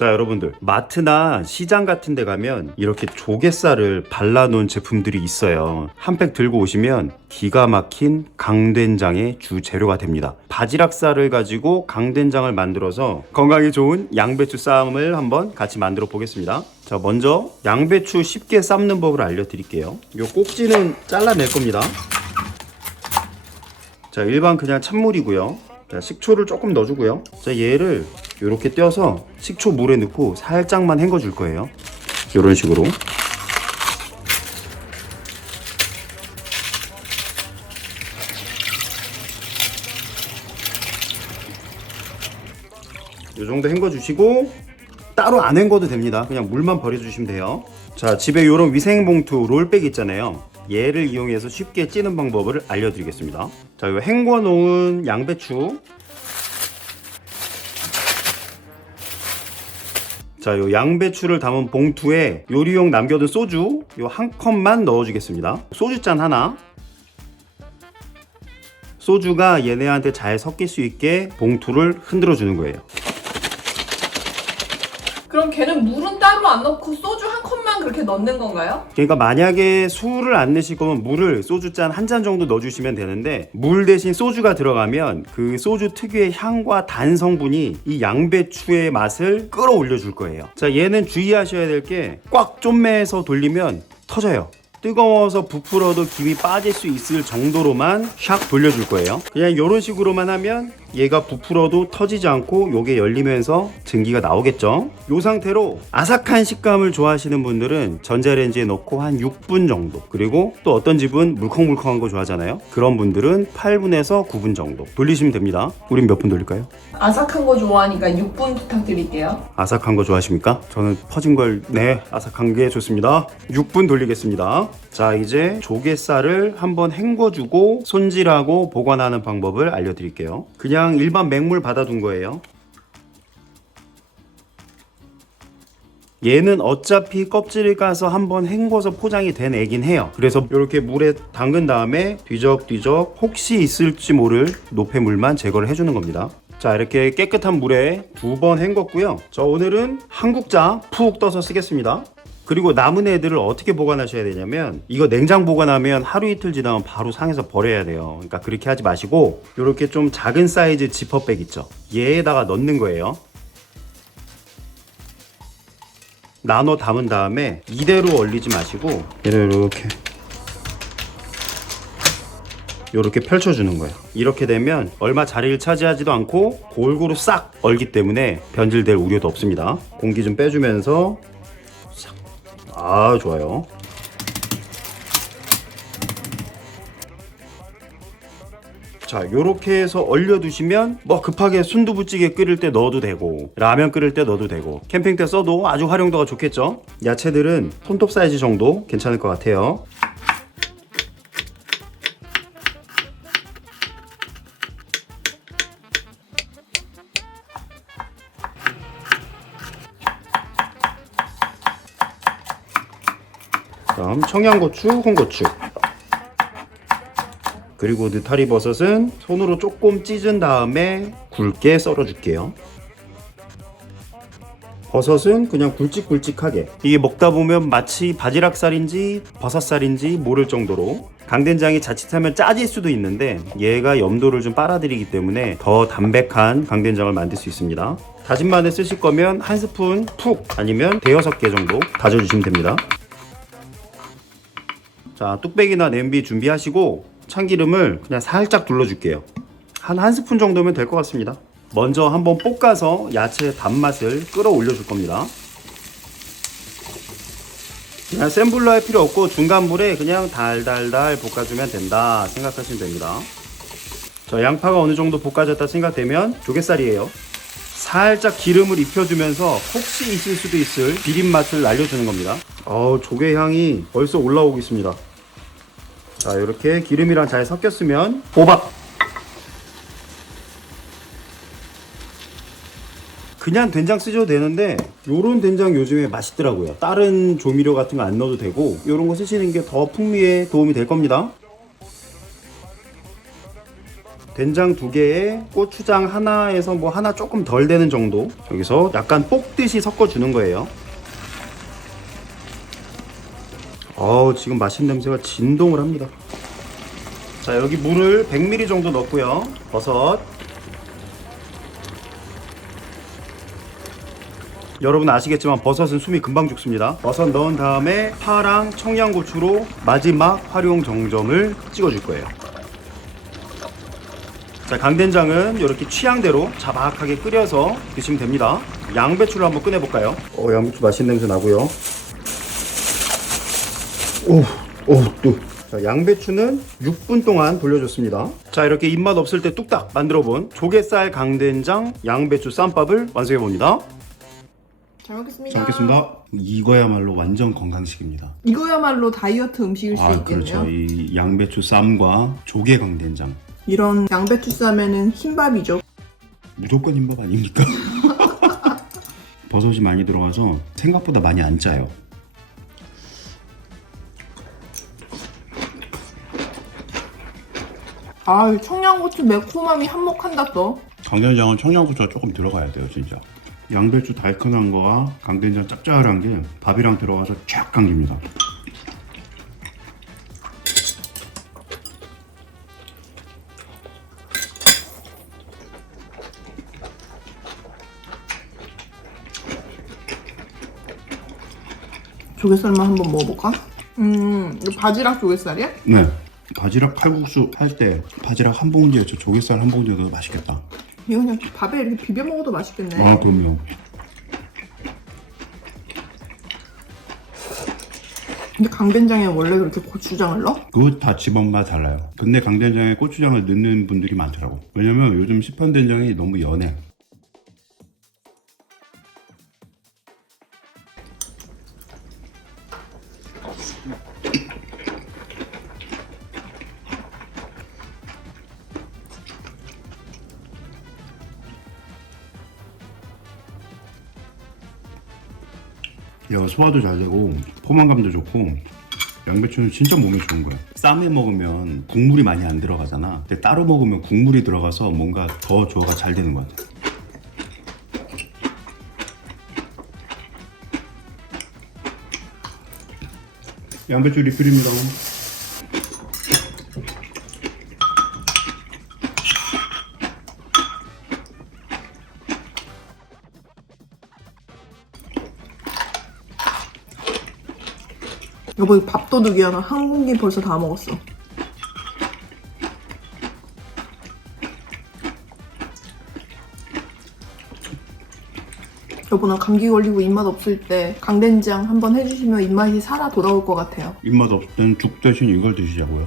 자, 여러분들 마트나 시장 같은 데 가면 이렇게 조갯살을 발라놓은 제품들이 있어요. 한 팩 들고 오시면 기가 막힌 강된장의 주재료가 됩니다. 바지락살을 가지고 강된장을 만들어서 건강에 좋은 양배추 쌈을 한번 같이 만들어 보겠습니다. 자, 먼저 양배추 쉽게 삶는 법을 알려드릴게요. 요 꼭지는 잘라낼 겁니다. 자, 일반 그냥 찬물이고요. 자, 식초를 조금 넣어주고요. 자, 얘를 이렇게 떼어서 식초 물에 넣고 살짝만 헹궈 줄 거예요. 이런 식으로. 이 정도 헹궈 주시고 따로 안 헹궈도 됩니다. 그냥 물만 버려 주시면 돼요. 자, 집에 이런 위생봉투 롤백 있잖아요. 얘를 이용해서 쉽게 찌는 방법을 알려드리겠습니다. 자, 이 헹궈 놓은 양배추, 자, 요 양배추를 담은 봉투에 요리용 남겨둔 소주 요 한 컵만 넣어주겠습니다. 소주잔 하나. 소주가 얘네한테 잘 섞일 수 있게 봉투를 흔들어 주는 거예요. 그럼 걔는 물은 따로 안 넣고 소주 한 컵만 그렇게 넣는 건가요? 그러니까 만약에 술을 안 내실 거면 물을 소주잔 한 잔 정도 넣어주시면 되는데, 물 대신 소주가 들어가면 그 소주 특유의 향과 단 성분이 이 양배추의 맛을 끌어올려 줄 거예요. 자, 얘는 주의하셔야 될 게 꽉 좀매서 돌리면 터져요. 뜨거워서 부풀어도 김이 빠질 수 있을 정도로만 샥 돌려줄 거예요. 그냥 이런 식으로만 하면 얘가 부풀어도 터지지 않고 요게 열리면서 증기가 나오겠죠. 요 상태로 아삭한 식감을 좋아하시는 분들은 전자레인지에 넣고 한 6분 정도, 그리고 또 어떤 집은 물컹물컹한 거 좋아하잖아요. 그런 분들은 8분에서 9분 정도 돌리시면 됩니다. 우린 몇 분 돌릴까요? 아삭한 거 좋아하니까 6분 부탁드릴게요. 아삭한 거 좋아하십니까? 저는 퍼진 걸, 네, 아삭한 게 좋습니다. 6분 돌리겠습니다. 자, 이제 조갯살을 한번 헹궈주고 손질하고 보관하는 방법을 알려드릴게요. 그냥 일반 맹물 받아둔 거예요. 얘는 어차피 껍질을 까서 한번 헹궈서 포장이 된 애긴 해요. 그래서 이렇게 물에 담근 다음에 뒤적뒤적 혹시 있을지 모를 노폐물만 제거를 해주는 겁니다. 자, 이렇게 깨끗한 물에 2번 헹궜고요. 저 오늘은 한국자 푹 떠서 쓰겠습니다. 그리고 남은 애들을 어떻게 보관하셔야 되냐면, 이거 냉장 보관하면 하루 이틀 지나면 바로 상해서 버려야 돼요. 그러니까 그렇게 하지 마시고 이렇게 좀 작은 사이즈 지퍼백 있죠, 얘에다가 넣는 거예요. 나눠 담은 다음에 이대로 얼리지 마시고 얘를 이렇게 펼쳐주는 거예요. 이렇게 되면 얼마 자리를 차지하지도 않고 골고루 싹 얼기 때문에 변질될 우려도 없습니다. 공기 좀 빼주면서 싹. 아, 좋아요. 자, 요렇게 해서 얼려두시면 뭐 급하게 순두부찌개 끓일 때 넣어도 되고 라면 끓일 때 넣어도 되고 캠핑 때 써도 아주 활용도가 좋겠죠. 야채들은 손톱 사이즈 정도 괜찮을 것 같아요. 다음 청양고추, 홍고추, 그리고 느타리 버섯은 손으로 조금 찢은 다음에 굵게 썰어 줄게요. 버섯은 그냥 굵직굵직하게. 이게 먹다 보면 마치 바지락살인지 버섯살인지 모를 정도로. 강된장이 자칫하면 짜질 수도 있는데 얘가 염도를 좀 빨아들이기 때문에 더 담백한 강된장을 만들 수 있습니다. 다진 마늘 쓰실 거면 한 스푼 푹, 아니면 5-6개 정도 다져주시면 됩니다. 자, 뚝배기나 냄비 준비하시고 참기름을 그냥 살짝 둘러줄게요. 한 스푼 정도면 될 것 같습니다. 먼저 한번 볶아서 야채의 단맛을 끌어올려 줄 겁니다. 그냥 센 불로 할 필요 없고 중간 불에 그냥 달달달 볶아주면 된다 생각하시면 됩니다. 자, 양파가 어느 정도 볶아졌다 생각되면 조갯살이에요. 살짝 기름을 입혀주면서 혹시 있을 수도 있을 비린맛을 날려주는 겁니다. 조개 향이 벌써 올라오고 있습니다. 자, 이렇게 기름이랑 잘 섞였으면 호박. 그냥 된장 쓰셔도 되는데 요런 된장 요즘에 맛있더라고요. 다른 조미료 같은 거 안 넣어도 되고 요런 거 쓰시는 게 더 풍미에 도움이 될 겁니다. 된장 2개에 고추장 하나에서 뭐 하나 조금 덜 되는 정도. 여기서 약간 볶듯이 섞어주는 거예요. 지금 맛있는 냄새가 진동을 합니다. 자, 여기 물을 100ml 정도 넣고요. 버섯. 여러분 아시겠지만 버섯은 숨이 금방 죽습니다. 버섯 넣은 다음에 파랑 청양고추로 마지막 활용 정점을 찍어줄 거예요. 자, 강된장은 이렇게 취향대로 자박하게 끓여서 드시면 됩니다. 양배추를 한번 꺼내볼까요? 양배추 맛있는 냄새 나고요. 자, 양배추는 6분 동안 돌려줬습니다. 자, 이렇게 입맛 없을 때 뚝딱 만들어본 조개살 강된장 양배추 쌈밥을 완성해봅니다. 잘 먹겠습니다. 잘 먹겠습니다. 이거야말로 완전 건강식입니다. 이거야말로 다이어트 음식일 수 있겠네요. 그렇죠. 이 양배추 쌈과 조개 강된장. 이런 양배추 쌈에는 흰밥이죠. 무조건 흰밥 아닙니까? 버섯이 많이 들어가서 생각보다 많이 안 짜요. 청양고추 매콤함이 한몫한다 또. 강된장은 청양고추가 조금 들어가야 돼요, 진짜. 양배추 달큰한 거와 강된장 짭짤한 게 밥이랑 들어가서 쫙 감깁니다. 조개살만 한번 먹어볼까? 이거 바지락 조개살이야? 네. 바지락 칼국수 할 때 바지락 한 봉지에 저 조개살 한 봉지에 넣어도 맛있겠다. 이거 그냥 밥에 이렇게 비벼 먹어도 맛있겠네. 그럼요. 근데 강된장에 원래 그렇게 고추장을 넣어? 그거 다 집안마다 달라요. 근데 강된장에 고추장을 넣는 분들이 많더라고. 왜냐면 요즘 시판 된장이 너무 연해. 얘가 소화도 잘 되고 포만감도 좋고 양배추는 진짜 몸에 좋은 거야. 쌈에 먹으면 국물이 많이 안 들어가잖아. 근데 따로 먹으면 국물이 들어가서 뭔가 더 조화가 잘 되는 것 같아. 양배추 리필입니다. 여보, 이 밥도둑이야. 나 한 공기 벌써 다 먹었어. 여보, 나 감기 걸리고 입맛 없을 때 강된장 한번 해주시면 입맛이 살아 돌아올 것 같아요. 입맛 없을 땐 죽 대신 이걸 드시자고요.